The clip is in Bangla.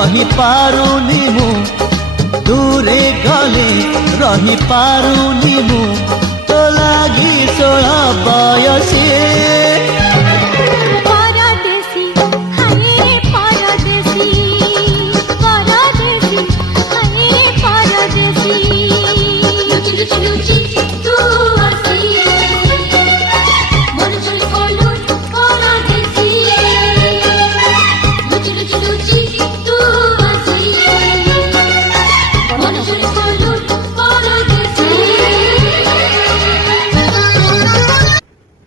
रही पारुनी मु दूरे गले रही पारुनी मु तो लागी 16 बयसी